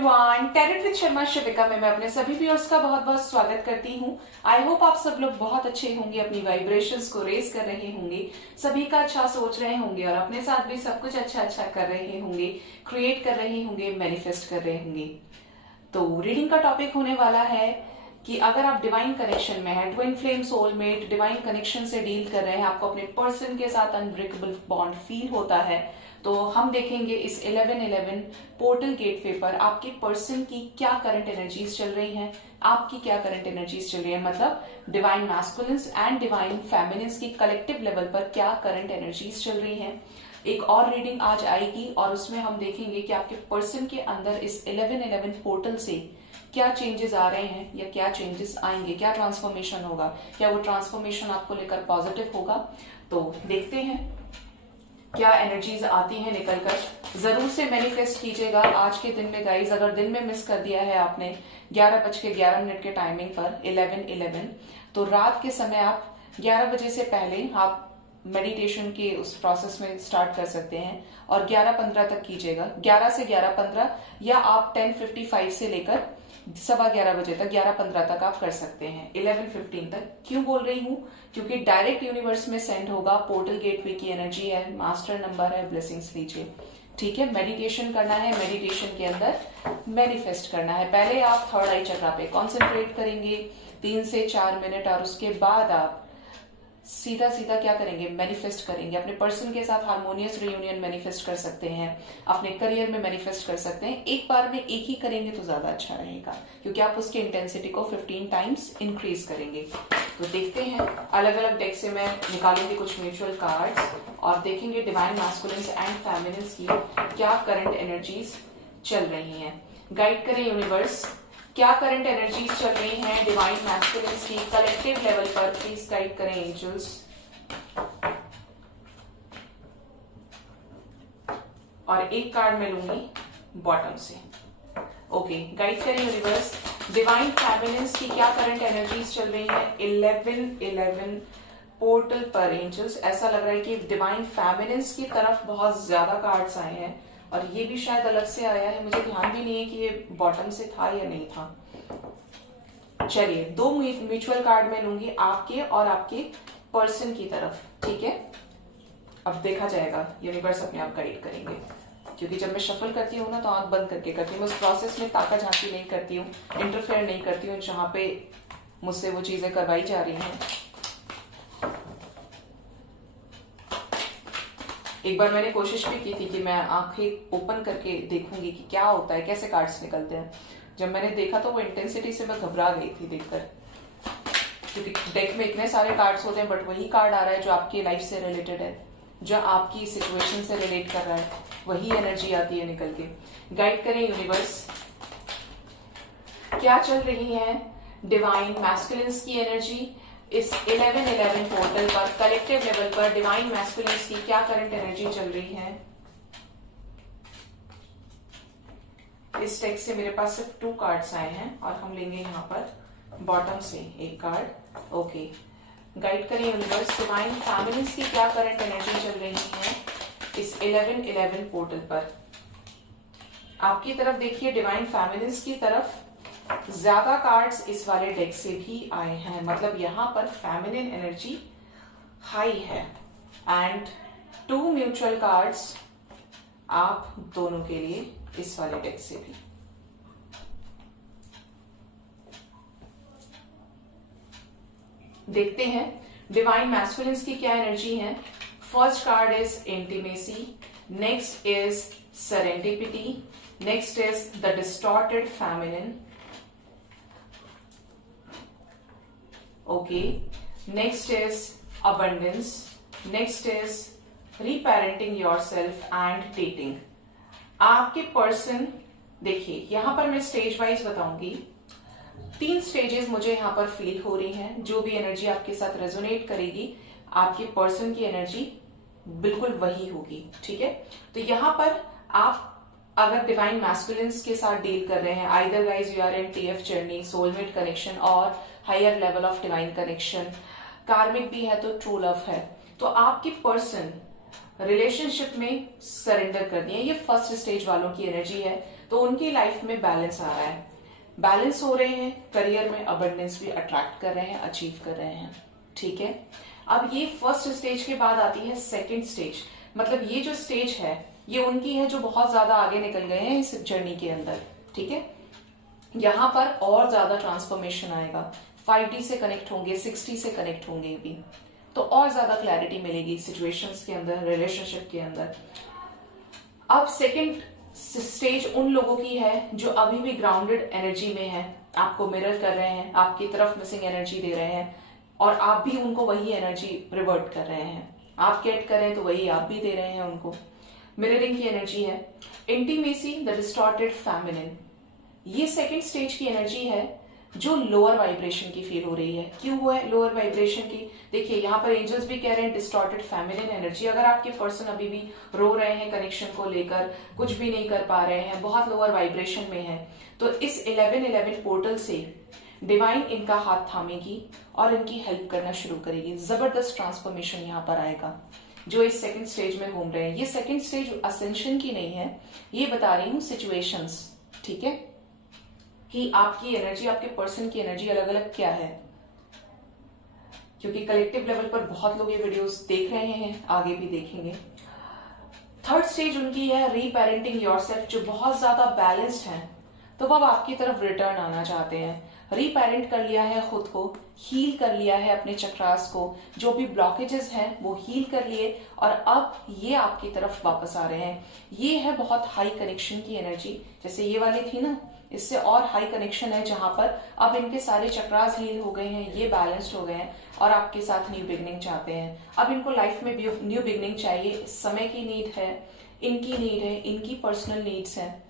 Everyone, talent with Sharma शिविका में मैं अपने सभी व्यूअर्स का बहुत बहुत स्वागत करती हूँ। आई होप आप सब लोग बहुत अच्छे होंगे, अपनी वाइब्रेशंस को रेज कर रहे होंगे, सभी का अच्छा सोच रहे होंगे और अपने साथ भी सब कुछ अच्छा अच्छा कर रहे होंगे, क्रिएट कर रहे होंगे, मैनिफेस्ट कर रहे होंगे। तो रीडिंग का टॉपिक होने वाला है कि अगर आप डिवाइन कनेक्शन में हैं, twin flame soulmate divine connection से डील कर रहे हैं, आपको अपने पर्सन के साथ अनब्रेकेबल बॉन्ड फील होता है, तो हम देखेंगे इस 1111 पोर्टल गेटवे पर आपके पर्सन की क्या करंट एनर्जीज चल रही हैं, आपकी क्या करंट एनर्जीज चल रही है, मतलब divine masculines and divine feminines की कलेक्टिव लेवल पर क्या करंट एनर्जीज चल रही हैं। एक और रीडिंग आज आएगी और उसमें हम देखेंगे कि आपके पर्सन के अंदर इस 1111 पोर्टल से क्या चेंजेस आ रहे हैं या क्या चेंजेस आएंगे, क्या ट्रांसफॉर्मेशन होगा, क्या वो ट्रांसफॉर्मेशन आपको लेकर पॉजिटिव होगा। तो देखते हैं क्या एनर्जीज आती हैं निकलकर। जरूर से मैनिफेस्ट कीजिएगा आज के दिन में गाइज। अगर दिन में मिस कर दिया है आपने 11:11 के टाइमिंग पर 11:11, तो रात के समय आप 11 बजे से पहले आप मेडिटेशन के उस प्रोसेस में स्टार्ट कर सकते हैं और 11:15 तक कीजिएगा। 11 से 11:15 या आप 10:55 से लेकर 11:15 बजे तक 11:15 तक आप कर सकते हैं। 11:15 तक क्यों बोल रही हूँ, क्योंकि डायरेक्ट यूनिवर्स में सेंड होगा, पोर्टल गेटवे की एनर्जी है, मास्टर नंबर है, ब्लेसिंग्स लीजिए। ठीक है, मेडिटेशन करना है, मेडिटेशन के अंदर मैनिफेस्ट करना है। पहले आप थर्ड आई चक्रा पे कॉन्सेंट्रेट करेंगे 3 से 4 मिनट और उसके बाद आप सीधा सीधा क्या करेंगे, मैनिफेस्ट करेंगे। अपने पर्सन के साथ हार्मोनियस रियूनियन मैनिफेस्ट कर सकते हैं, अपने करियर में मैनिफेस्ट कर सकते हैं। एक बार में एक ही करेंगे तो ज्यादा अच्छा रहेगा, क्योंकि आप उसके इंटेंसिटी को 15 टाइम्स इंक्रीज करेंगे। तो देखते हैं, अलग अलग डेक से मैं निकालूंगी कुछ म्यूचुअल कार्ड्स और देखेंगे डिवाइन मैस्कुलिन्स एंड फेमिनिन्स की क्या करंट एनर्जीज चल रही हैं। गाइड करें यूनिवर्स, क्या करंट एनर्जीज चल रही हैं डिवाइन मैस्कुलिन्स की कलेक्टिव लेवल पर, प्लीज गाइड करें एंजल्स। और एक कार्ड मैं लूंगी बॉटम से। ओके, गाइड करें यूनिवर्स, डिवाइन फेमिनिन्स की क्या करंट एनर्जीज चल रही हैं 11:11 पोर्टल पर एंजल्स। ऐसा लग रहा है कि डिवाइन फेमिनिन्स की तरफ बहुत ज्यादा कार्ड्स आए हैं और ये भी शायद अलग से आया है, मुझे ध्यान भी नहीं है कि ये बॉटम से था या नहीं था। चलिए, 2 म्यूचुअल कार्ड मैं लूंगी आपके और आपके पर्सन की तरफ। ठीक है, अब देखा जाएगा, यूनिवर्स अपने आप गाइड करेंगे, क्योंकि जब मैं शफल करती हूँ ना तो आंख बंद करके करती हूँ। उस प्रोसेस में ताका झांकी नहीं करती हूँ, इंटरफेयर नहीं करती हूँ जहां पे मुझसे वो चीजें करवाई जा रही हैं। एक बार मैंने कोशिश भी की थी कि मैं आंखें ओपन करके देखूंगी कि क्या होता है, कैसे कार्ड्स निकलते हैं। जब मैंने देखा तो वो इंटेंसिटी से मैं घबरा गई थी देखकर, क्योंकि डेक में इतने सारे कार्ड्स होते हैं बट वही कार्ड आ रहा है जो आपकी लाइफ से रिलेटेड है, जो आपकी सिचुएशन से रिलेट कर रहा है, वही एनर्जी आती है निकल के। गाइड करें यूनिवर्स, क्या चल रही है डिवाइन मैस्कुलिन्स की एनर्जी इस 11:11 पोर्टल पर, कलेक्टिव लेवल पर डिवाइन मैस्कुलिन्स की क्या करंट एनर्जी चल रही है। इस टेक्स्ट से मेरे पास सिर्फ 2 कार्ड्स आए हैं और हम लेंगे यहाँ पर बॉटम से एक कार्ड। ओके, गाइड करें यूनिवर्स, डिवाइन फैमिलीज की क्या करंट एनर्जी चल रही है इस 11:11 पोर्टल पर। आपकी तरफ देखिए, डिवाइन फैमिलीज की तरफ ज्यादा कार्ड्स इस वाले डेक से भी आए हैं, मतलब यहां पर फेमिनिन एनर्जी हाई है। एंड 2 म्यूचुअल कार्ड्स आप दोनों के लिए इस वाले डेक से भी। देखते हैं डिवाइन मैस्कुलिन्स की क्या एनर्जी है। First card is intimacy, next is serendipity, next is the distorted feminine. Okay, next is abundance, next is reparenting yourself and dating. आपके पर्सन, देखिए यहां पर मैं स्टेज वाइज बताऊंगी, 3 स्टेजेस मुझे यहां पर फील हो रही हैं। जो भी एनर्जी आपके साथ रेजोनेट करेगी, आपके पर्सन की एनर्जी बिल्कुल वही होगी। ठीक है, तो यहां पर आप अगर डिवाइन मैस्कुलिन्स के साथ डील कर रहे हैं, either guys you are in TF journey, soulmate connection और higher level of divine connection, karmic भी है तो ट्रू लव है, तो आपकी पर्सन रिलेशनशिप में सरेंडर कर दिया। ये फर्स्ट स्टेज वालों की एनर्जी है। तो उनकी लाइफ में बैलेंस आ रहा है, बैलेंस हो रहे हैं, करियर में अबंडेंस भी अट्रैक्ट कर रहे हैं, अचीव कर रहे हैं। ठीक है, अब ये फर्स्ट स्टेज के बाद आती है सेकंड स्टेज। मतलब ये जो स्टेज है ये उनकी है जो बहुत ज्यादा आगे निकल गए हैं इस जर्नी के अंदर। ठीक है, यहां पर और ज्यादा ट्रांसफॉर्मेशन आएगा, 5D से कनेक्ट होंगे, 6D से कनेक्ट होंगे भी, तो और ज्यादा क्लैरिटी मिलेगी सिचुएशंस के अंदर, रिलेशनशिप के अंदर। अब सेकंड स्टेज उन लोगों की है जो अभी भी ग्राउंडेड एनर्जी में है, आपको मिरर कर रहे हैं, आपकी तरफ मिसिंग एनर्जी दे रहे हैं और आप भी उनको वही एनर्जी रिवर्ट कर रहे हैं। आप गेट कर रहे हैं तो वही आप भी दे रहे हैं उनको। मिररिंग की एनर्जी है। इंटीमेसी द डिस्टॉर्टेड फेमिनिन, ये सेकंड स्टेज की एनर्जी है जो लोअर वाइब्रेशन की फील हो रही है। क्यों हुआ है लोअर वाइब्रेशन की? देखिए यहाँ पर एंजल्स भी कह रहे हैं डिस्टॉर्टेड फेमिनिन एनर्जी। अगर आपके पर्सन अभी भी रो रहे हैं कनेक्शन को लेकर, कुछ भी नहीं कर पा रहे हैं, बहुत लोअर वाइब्रेशन में है, तो इस 1111 पोर्टल से डिवाइन इनका हाथ थामेगी और इनकी हेल्प करना शुरू करेगी। जबरदस्त ट्रांसफॉर्मेशन यहाँ पर आएगा जो इस सेकंड स्टेज में घूम रहे हैं। ये सेकंड स्टेज असेंशन की नहीं है, ये बता रही हूँ सिचुएशंस। ठीक है, कि आपकी एनर्जी, आपके पर्सन की एनर्जी अलग अलग क्या है, क्योंकि कलेक्टिव लेवल पर बहुत लोग ये वीडियोस देख रहे हैं, आगे भी देखेंगे। थर्ड स्टेज उनकी है रीपेरेंटिंग योरसेल्फ, जो बहुत ज्यादा बैलेंस्ड है, तो वो अब आपकी तरफ रिटर्न आना चाहते हैं। रीपेरेंट कर लिया है खुद को, हील कर लिया है अपने चक्रास को, जो भी ब्लॉकेजेस हैं वो हील कर लिए और अब ये आपकी तरफ वापस आ रहे हैं। ये है बहुत हाई कनेक्शन की एनर्जी, जैसे ये वाली थी ना, इससे और हाई कनेक्शन है, जहां पर अब इनके सारे चक्रास हील हो गए हैं, ये बैलेंस्ड हो गए हैं और आपके साथ न्यू बिगनिंग चाहते हैं। अब इनको लाइफ में न्यू बिगनिंग चाहिए, समय की नीड है, इनकी नीड है, इनकी पर्सनल नीड्स हैं,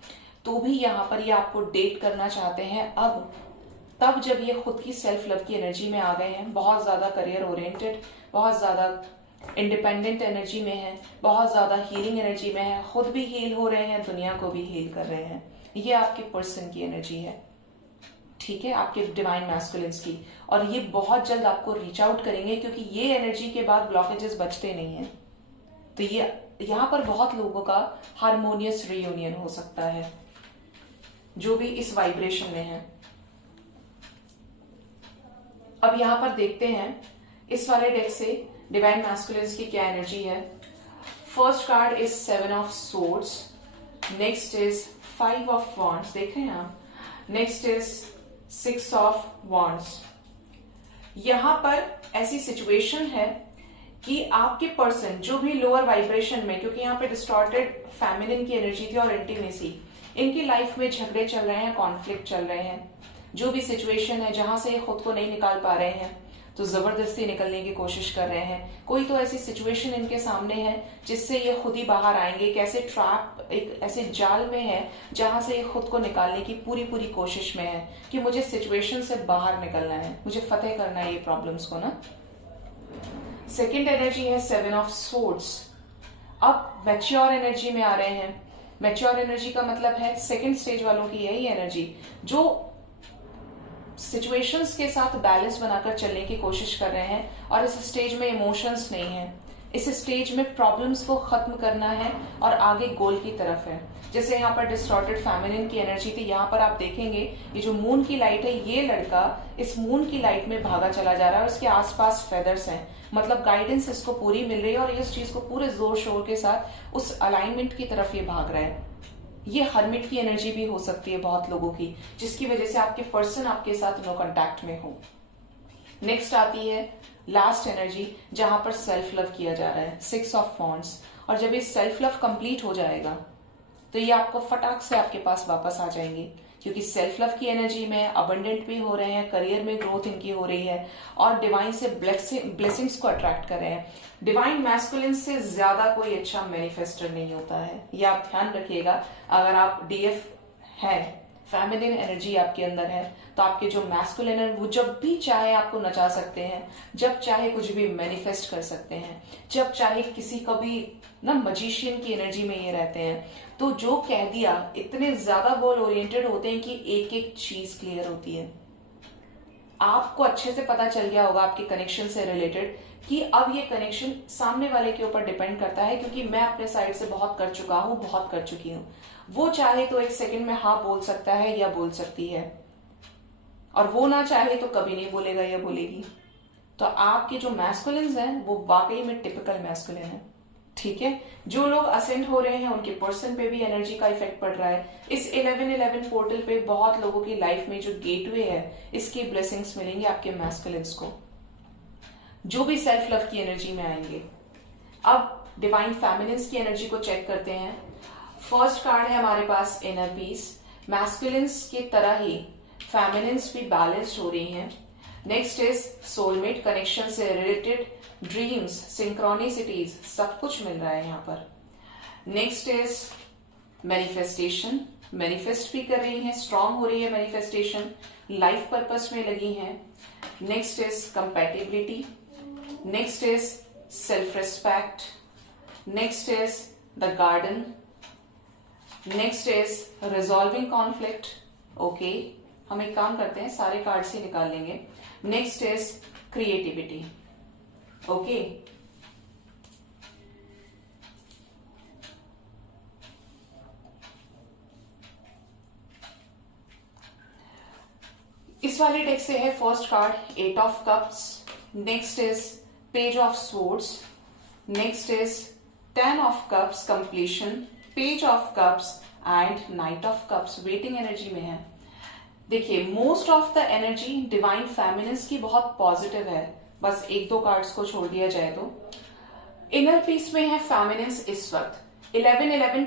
तो भी यहाँ पर ये आपको डेट करना चाहते हैं अब, तब जब ये खुद की सेल्फ लव की एनर्जी में आ गए हैं, बहुत ज्यादा करियर ओरिएंटेड, बहुत ज्यादा इंडिपेंडेंट एनर्जी में है, बहुत ज्यादा हीलिंग एनर्जी में है, खुद भी हील हो रहे हैं, दुनिया को भी हील कर रहे हैं। ये आपके पर्सन की एनर्जी है। ठीक है, आपके डिवाइन मैस्कुलिन्स की, और ये बहुत जल्द आपको रीच आउट करेंगे क्योंकि ये एनर्जी के बाद ब्लॉकेजेस बचते नहीं है। तो ये यहाँ पर बहुत लोगों का हारमोनियस रियूनियन हो सकता है जो भी इस वाइब्रेशन में है। अब यहां पर देखते हैं इस वाले डेक से डिवाइन मैस्कुलिन्स की क्या एनर्जी है। First card is 7 of swords, next is 5 of wands, देख रहे हैं आप, नेक्स्ट इज 6 ऑफ वॉन्ड्स। यहां पर ऐसी सिचुएशन है कि आपके पर्सन जो भी लोअर वाइब्रेशन में, क्योंकि यहाँ पे डिस्टॉर्टेड फेमिनिन की एनर्जी थी और इंटीमेसी, इनकी लाइफ में झगड़े चल रहे हैं, कॉन्फ्लिक्ट चल रहे हैं, जो भी सिचुएशन है जहां से ये खुद को नहीं निकाल पा रहे हैं तो जबरदस्ती निकलने की कोशिश कर रहे हैं। कोई तो ऐसी सिचुएशन इनके सामने है जिससे ये खुद ही बाहर आएंगे, कैसे ट्रैप, एक ऐसे जाल में है जहां से ये खुद को निकालने की पूरी पूरी कोशिश में है कि मुझे सिचुएशन से बाहर निकलना है, मुझे फतेह करना है ये प्रॉब्लम्स को ना। सेकेंड एनर्जी है 7 ऑफ सोर्ड्स। अब मैच्योर एनर्जी में आ रहे हैं। मैच्योर एनर्जी का मतलब है सेकेंड स्टेज वालों की यही एनर्जी जो सिचुएशंस के साथ बैलेंस बनाकर चलने की कोशिश कर रहे हैं और इस स्टेज में इमोशंस नहीं है, इस स्टेज में प्रॉब्लम्स को खत्म करना है और आगे गोल की तरफ है। जैसे यहाँ पर डिस्टॉर्टेड फेमिनिन की एनर्जी थी, यहाँ पर आप देखेंगे ये जो मून की लाइट है, ये लड़का इस मून की लाइट में भागा चला जा रहा है और इसके आसपास फेदर्स हैं, मतलब गाइडेंस इसको पूरी मिल रही है और इस चीज को पूरे जोर शोर के साथ उस अलाइनमेंट की तरफ ये भाग रहा है। ये हर्मिट की एनर्जी भी हो सकती है बहुत लोगों की, जिसकी वजह से आपके पर्सन आपके साथ नो कांटेक्ट में हो। नेक्स्ट आती है लास्ट एनर्जी जहां पर सेल्फ लव किया जा रहा है, 6 ऑफ वॉन्ड्स। और जब ये सेल्फ लव कंप्लीट हो जाएगा तो ये आपको फटाक से आपके पास वापस आ जाएंगे, क्योंकि सेल्फ लव की एनर्जी में अबंडेंट भी हो रहे हैं, करियर में ग्रोथ इनकी हो रही है और डिवाइन से ब्लेसिंग्स को अट्रैक्ट कर रहे हैं। डिवाइन मैस्कुलिन से ज्यादा कोई अच्छा मैनिफेस्टर नहीं होता है, ये आप ध्यान रखिएगा। अगर आप डीएफ है, फेमिनिन एनर्जी आपके अंदर है, तो आपके जो मैस्कुलिन है वो जब भी चाहे आपको नचा सकते हैं, जब चाहे कुछ भी मैनिफेस्ट कर सकते हैं, जब चाहे किसी का भी ना मजिशियन की एनर्जी में ये रहते हैं, तो जो कह दिया इतने ज्यादा गोल ओरिएंटेड होते हैं कि एक एक चीज क्लियर होती है। आपको अच्छे से पता चल गया होगा आपके कनेक्शन से रिलेटेड कि अब ये कनेक्शन सामने वाले के ऊपर डिपेंड करता है, क्योंकि मैं अपने साइड से बहुत कर चुका हूं, बहुत कर चुकी हूं। वो चाहे तो एक सेकंड में हाँ बोल सकता है या बोल सकती है, और वो ना चाहे तो कभी नहीं बोलेगा या बोलेगी। तो आपके जो मैस्कुलिन्स हैं वो वाकई में टिपिकल मैस्कुलिन है, ठीक है। जो लोग असेंड हो रहे हैं उनके पर्सन पे भी एनर्जी का इफेक्ट पड़ रहा है। इस 1111 पोर्टल पे बहुत लोगों की लाइफ में जो गेटवे है, इसकी ब्लेसिंग्स मिलेंगे आपके मैस्कुलिन्स को, जो भी सेल्फ लव की एनर्जी में आएंगे। अब डिवाइन फेमिनिन्स की एनर्जी को चेक करते हैं। फर्स्ट कार्ड है हमारे पास इनर पीस। मैस्कुलिन्स की तरह ही फेमिनिन्स भी बैलेंस्ड हो रही हैं। नेक्स्ट इज सोलमेट, कनेक्शन से रिलेटेड ड्रीम्स, सिंक्रोनिसिटीज, सब कुछ मिल रहा है यहाँ पर। नेक्स्ट इज मैनिफेस्टेशन, मैनिफेस्ट भी कर रही हैं, स्ट्रांग हो रही है मैनिफेस्टेशन, लाइफ पर्पस में लगी हैं। Next is compatibility, next is self respect, next is the garden, next is resolving conflict. Okay, हम एक काम करते हैं, सारे कार्ड से निकाल लेंगे। Next is creativity. ओके, इस वाले डेक से है first card 8 of cups, next is page of swords, next is 10 of cups completion, page of cups and night of cups waiting energy में है। देखिए, most of the energy divine feminines की बहुत positive है, बस एक दो कार्ड्स को छोड़ दिया जाए तो। इनर पीस में है फेमिनिन्स इस वक्त 1111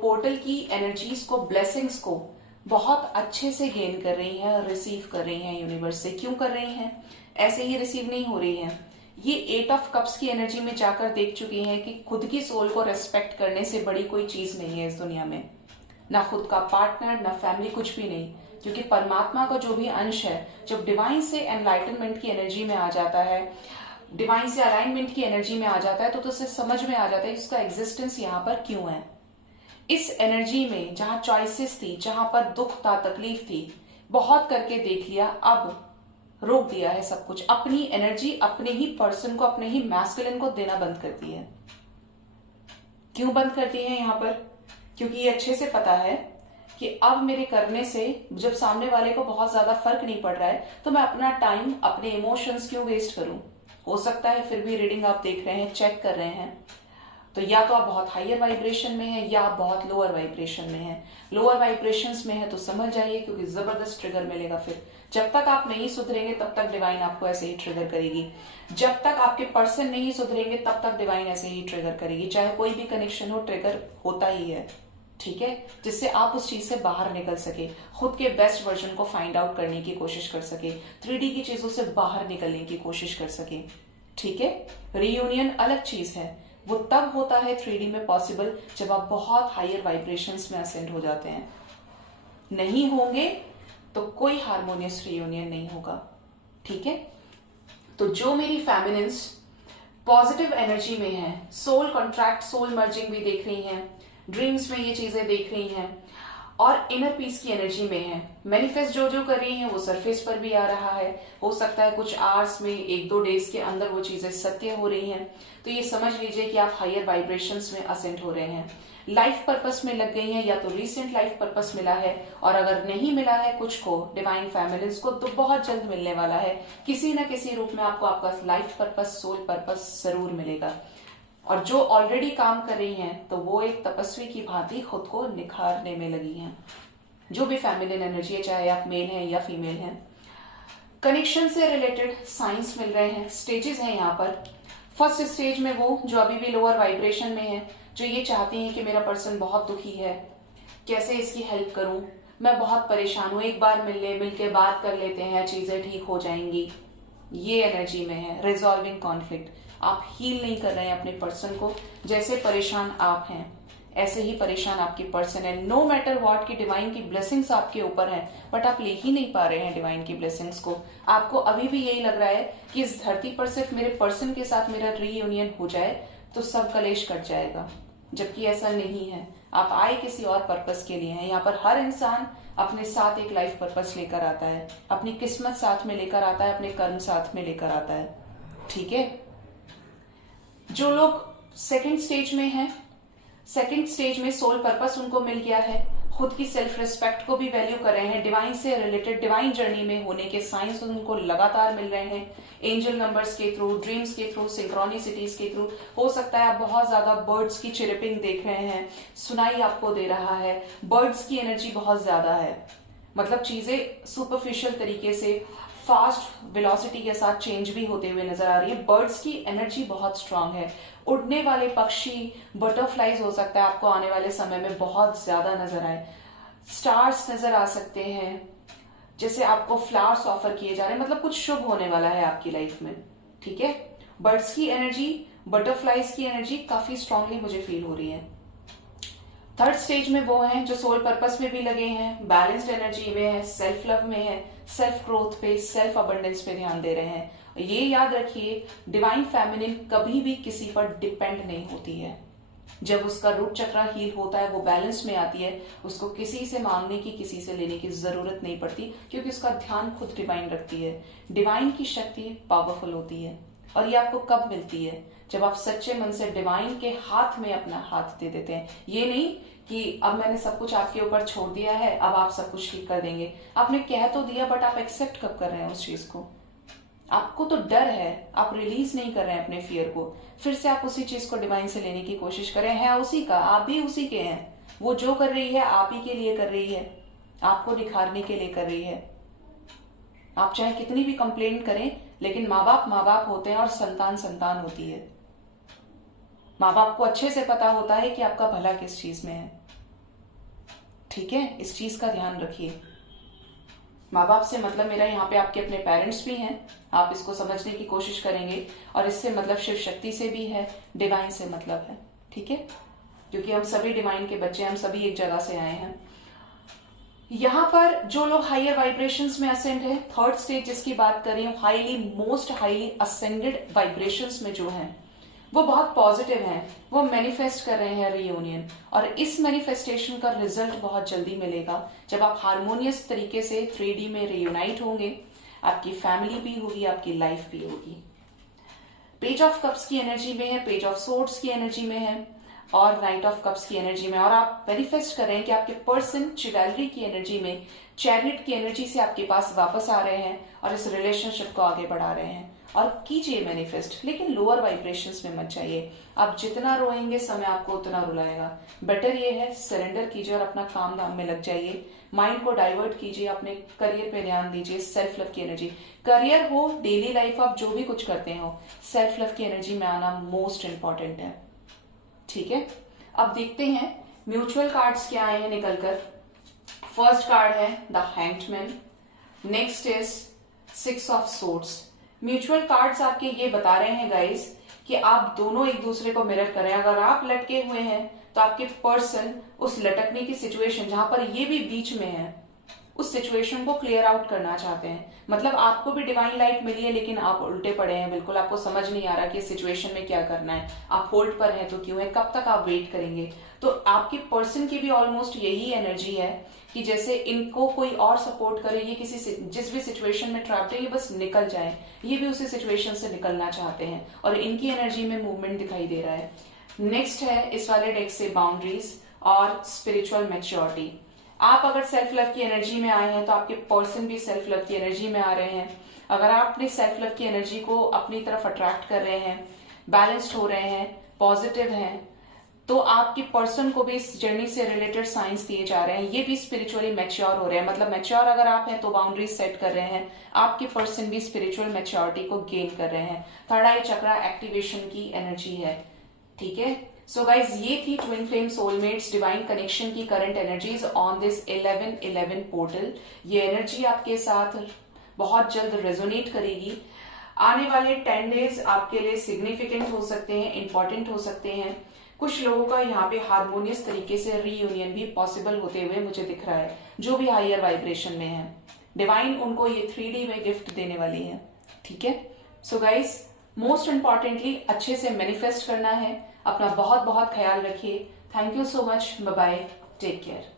पोर्टल की एनर्जीज को, ब्लेसिंग्स को बहुत अच्छे से गेन कर रही हैं, रिसीव कर रही हैं यूनिवर्स से। क्यों कर रही हैं? ऐसे ही रिसीव नहीं हो रही हैं। ये 8 ऑफ कप्स की एनर्जी में जाकर देख चुकी हैं कि खुद की सोल को रेस्पेक्ट करने से बड़ी कोई चीज नहीं है इस दुनिया में, ना खुद का पार्टनर, ना फैमिली, कुछ भी नहीं। क्योंकि परमात्मा का जो भी अंश है, जब डिवाइन से एनलाइटनमेंट की एनर्जी में आ जाता है, डिवाइन से अलाइनमेंट की एनर्जी में आ जाता है, तो उसे समझ में आ जाता है इसका एग्जिस्टेंस यहाँ पर क्यों है। इस एनर्जी में जहां चॉइसेस थी, जहां पर दुख था, तकलीफ थी, बहुत करके देख लिया, अब रोक दिया है सब कुछ। अपनी एनर्जी अपने ही पर्सन को, अपने ही मैस्कुलिन को देना बंद करती है। क्यों बंद करती है यहाँ पर? क्योंकि ये अच्छे से पता है कि अब मेरे करने से जब सामने वाले को बहुत ज्यादा फर्क नहीं पड़ रहा है, तो मैं अपना टाइम, अपने इमोशंस क्यों वेस्ट करूं। हो सकता है फिर भी रीडिंग आप देख रहे हैं, चेक कर रहे हैं, तो या तो आप बहुत हायर वाइब्रेशन में हैं या आप बहुत लोअर वाइब्रेशन में हैं। लोअर वाइब्रेशंस में है तो समझ जाइए, क्योंकि जबरदस्त ट्रिगर मिलेगा। फिर जब तक आप नहीं सुधरेंगे तब तक डिवाइन आपको ऐसे ही ट्रिगर करेगी। जब तक आपके पर्सन नहीं सुधरेंगे तब तक डिवाइन ऐसे ही ट्रिगर करेगी। चाहे कोई भी कनेक्शन हो, ट्रिगर होता ही है, ठीक है, जिससे आप उस चीज से बाहर निकल सके, खुद के बेस्ट वर्जन को फाइंड आउट करने की कोशिश कर सके, 3D की चीजों से बाहर निकलने की कोशिश कर सके, ठीक है। रीयूनियन अलग चीज है, वो तब होता है 3D में पॉसिबल जब आप बहुत हायर वाइब्रेशंस में असेंड हो जाते हैं। नहीं होंगे तो कोई हार्मोनियस रीयूनियन नहीं होगा, ठीक है। तो जो मेरी फेमिनिन्स पॉजिटिव एनर्जी में है, सोल कॉन्ट्रैक्ट, सोल मर्जिंग भी देख रही हैं, ड्रीम्स में ये चीजें देख रही हैं, और इनर पीस की एनर्जी में है, मैनिफेस्ट जो कर रही हैं वो सरफेस पर भी आ रहा है। हो सकता है कुछ आवर्स में, 1-2 डेज के अंदर वो चीजें सत्य हो रही हैं। तो ये समझ लीजिए कि आप हायर वाइब्रेशंस में असेंड हो रहे हैं। लाइफ पर्पस में लग गई हैं, या तो रिसेंट लाइफ पर्पस मिला है, और अगर नहीं मिला है कुछ को, डिवाइन फैमिलीज को, तो बहुत जल्द मिलने वाला है। किसी न किसी रूप में आपको आपका लाइफ पर्पस, सोल पर्पस जरूर मिलेगा। और जो ऑलरेडी काम कर रही हैं, तो वो एक तपस्वी की भांति खुद को निखारने में लगी हैं। जो भी फेमिनिन एनर्जी है, चाहे आप मेल हैं या फीमेल हैं। कनेक्शन से रिलेटेड साइंस मिल रहे हैं, स्टेजेस हैं यहाँ पर। फर्स्ट स्टेज में वो जो अभी भी लोअर वाइब्रेशन में है, जो ये चाहती हैं कि मेरा पर्सन बहुत दुखी है, कैसे इसकी हेल्प करूं, मैं बहुत परेशान हूं, एक बार मिल के बात कर लेते हैं, चीजें ठीक हो जाएंगी, ये एनर्जी में है। रिजॉल्विंग कॉन्फ्लिक्ट, आप हील नहीं कर रहे हैं अपने पर्सन को। जैसे परेशान आप हैं, ऐसे ही परेशान आपकी पर्सन है। नो मैटर व्हाट की डिवाइन की ब्लेसिंग्स आपके ऊपर हैं, बट आप ले ही नहीं पा रहे हैं डिवाइन की ब्लेसिंग्स को। आपको अभी भी यही लग रहा है कि इस धरती पर सिर्फ मेरे पर्सन के साथ मेरा रीयूनियन हो जाए तो सब कलेश कट जाएगा, जबकि ऐसा नहीं है। आप आए किसी और पर्पस के लिए हैं। यहाँ पर हर इंसान अपने साथ एक लाइफ पर्पस लेकर आता है, अपनी किस्मत साथ में लेकर आता है, अपने कर्म साथ में लेकर आता है। ठीक है, जो लोग सेकंड स्टेज में हैं, सेकंड स्टेज में सोल पर्पस उनको मिल गया है, खुद की सेल्फ रिस्पेक्ट को भी वैल्यू कर रहे हैं, डिवाइन से रिलेटेड डिवाइन जर्नी में होने के साइंस उनको लगातार मिल रहे हैं, एंजल नंबर्स के थ्रू, ड्रीम्स के थ्रू, सिंक्रोनिसिटीज के थ्रू। हो सकता है आप बहुत ज्यादा बर्ड्स की चिरपिंग देख रहे हैं, सुनाई आपको दे रहा है, बर्ड्स की एनर्जी बहुत ज्यादा है, मतलब चीजें सुपरफिशियल तरीके से फास्ट वेलोसिटी के साथ चेंज भी होते हुए नजर आ रही है। बर्ड्स की एनर्जी बहुत स्ट्रांग है, उड़ने वाले पक्षी, बटरफ्लाईज हो सकता है आपको आने वाले समय में बहुत ज्यादा नजर आए, स्टार्स नजर आ सकते हैं, जैसे आपको फ्लावर्स ऑफर किए जा रहे हैं, मतलब कुछ शुभ होने वाला है आपकी लाइफ में। ठीक है, बर्ड्स की एनर्जी, बटरफ्लाईज की एनर्जी काफी स्ट्रांगली मुझे फील हो रही है। थर्ड स्टेज में वो हैं जो सोल पर्पस में भी लगे हैं, बैलेंस्ड एनर्जी में है, सेल्फ लव में है, सेल्फ ग्रोथ पे, सेल्फ अबंडेंस पे ध्यान दे रहे हैं। ये याद रखिए, डिवाइन फेमिनिन कभी भी किसी पर डिपेंड नहीं होती है। जब उसका रूट चक्र हील होता है, वो बैलेंस में आती है, उसको किसी से मांगने की, किसी से लेने की जरूरत नहीं पड़ती, क्योंकि उसका ध्यान खुद डिवाइन रखती है। डिवाइन की शक्ति पावरफुल होती है, और ये आपको कब मिलती है? जब आप सच्चे मन से डिवाइन के हाथ में अपना हाथ दे देते हैं। ये नहीं कि अब मैंने सब कुछ आपके ऊपर छोड़ दिया है, अब आप सब कुछ ठीक कर देंगे। आपने कह तो दिया, बट आप एक्सेप्ट कब कर रहे हैं उस चीज को? आपको तो डर है, आप रिलीज नहीं कर रहे हैं अपने फियर को, फिर से आप उसी चीज को डिवाइन से लेने की कोशिश कर रहे हैं। उसी का, आप भी उसी के हैं। वो जो कर रही है आप ही के लिए कर रही है, आपको निखारने के लिए कर रही है। आप चाहे कितनी भी कंप्लेंट करें, लेकिन माँ बाप होते हैं और संतान संतान होती है। माँ बाप को अच्छे से पता होता है कि आपका भला किस चीज में है। ठीक है, इस चीज का ध्यान रखिए। माँ बाप से मतलब मेरा यहाँ पे आपके अपने पेरेंट्स भी हैं, आप इसको समझने की कोशिश करेंगे। और इससे मतलब शिव शक्ति से भी है, डिवाइन से मतलब है। ठीक है, क्योंकि हम सभी डिवाइन के बच्चे, हम सभी एक जगह से आए हैं। यहाँ पर जो लोग हायर वाइब्रेशंस में असेंड है, थर्ड स्टेज जिसकी बात कर रही हूँ, highly most highly ascended vibrations में जो है वो बहुत पॉजिटिव हैं, वो मैनिफेस्ट कर रहे हैं रियूनियन। और इस मैनिफेस्टेशन का रिजल्ट बहुत जल्दी मिलेगा जब आप हार्मोनियस तरीके से 3D में रियूनाइट होंगे। आपकी फैमिली भी होगी, आपकी लाइफ भी होगी। पेज ऑफ कप्स की एनर्जी में है, पेज ऑफ सोर्ड्स की एनर्जी में है, और नाइट ऑफ कप्स की एनर्जी में। और आप मैनिफेस्ट कर रहे हैं कि आपके पर्सन चिवैलरी की एनर्जी में, चैरियट की एनर्जी से आपके पास वापस आ रहे हैं और इस रिलेशनशिप को आगे बढ़ा रहे हैं। और कीजिए मैनिफेस्ट, लेकिन लोअर वाइब्रेशंस में मत जाइए। आप जितना रोएंगे समय आपको उतना रुलाएगा। बेटर ये है सरेंडर कीजिए और अपना काम धाम में लग जाइए। माइंड को डाइवर्ट कीजिए, अपने करियर पे ध्यान दीजिए। सेल्फ लव की एनर्जी, करियर हो, डेली लाइफ, आप जो भी कुछ करते हो, सेल्फ लव की एनर्जी में आना मोस्ट इंपॉर्टेंट है। ठीक है, अब देखते हैं म्यूचुअल कार्ड्स क्या आए हैं निकलकर। फर्स्ट कार्ड है the hanged man, next is 6 of swords. Mutual cards आपके ये बता रहे हैं गाइस कि आप दोनों एक दूसरे को मिरर करें। अगर आप लटके हुए हैं तो आपके पर्सन उस लटकने की सिचुएशन जहां पर ये भी बीच में है, उस सिचुएशन को क्लियर आउट करना चाहते हैं। मतलब आपको भी डिवाइन लाइट मिली है, लेकिन आप उल्टे पड़े हैं, बिल्कुल आपको समझ नहीं आ रहा कि इस सिचुएशन में क्या करना है। आप होल्ड पर हैं तो क्यों है, कब तक आप वेट करेंगे? तो आपके पर्सन की भी ऑलमोस्ट यही एनर्जी है कि जैसे इनको कोई और सपोर्ट करे, ये किसी जिस भी सिचुएशन में ट्रैप्ड है ये बस निकल जाए। ये भी उसी सिचुएशन से निकलना चाहते हैं और इनकी एनर्जी में मूवमेंट दिखाई दे रहा है। नेक्स्ट है इस वाले डेक से बाउंड्रीज और स्पिरिचुअल मैच्योरिटी। आप अगर सेल्फ लव की एनर्जी में आए हैं तो आपके पर्सन भी सेल्फ लव की एनर्जी में आ रहे हैं। अगर आप अपनी सेल्फ लव की एनर्जी को अपनी तरफ अट्रैक्ट कर रहे हैं, बैलेंस्ड हो रहे हैं, पॉजिटिव हैं, तो आपके पर्सन को भी इस जर्नी से रिलेटेड साइंस दिए जा रहे हैं। ये भी स्पिरिचुअली मैच्योर हो रहे हैं। मतलब मैच्योर अगर आप हैं तो बाउंड्रीज सेट कर रहे हैं, आपके पर्सन भी स्पिरिचुअल मैच्योरिटी को गेन कर रहे हैं। थर्ड आई चक्रा एक्टिवेशन की एनर्जी है। ठीक है, सो गाइज ये थी twin flame soulmates divine connection की current energies on this 11/11 portal. ये एनर्जी आपके साथ बहुत जल्द रेजोनेट करेगी। आने वाले 10 डेज आपके लिए सिग्निफिकेंट हो सकते हैं, इंपॉर्टेंट हो सकते हैं। कुछ लोगों का यहाँ पे हार्मोनियस तरीके से रीयूनियन भी पॉसिबल होते हुए मुझे दिख रहा है, जो भी हायर वाइब्रेशन में है। डिवाइन उनको ये 3D में गिफ्ट देने वाली है। ठीक है, सो गाइज मोस्ट इंपॉर्टेंटली अच्छे से मैनिफेस्ट करना है। अपना बहुत बहुत ख्याल रखिए। Thank you so much, bye bye, take care.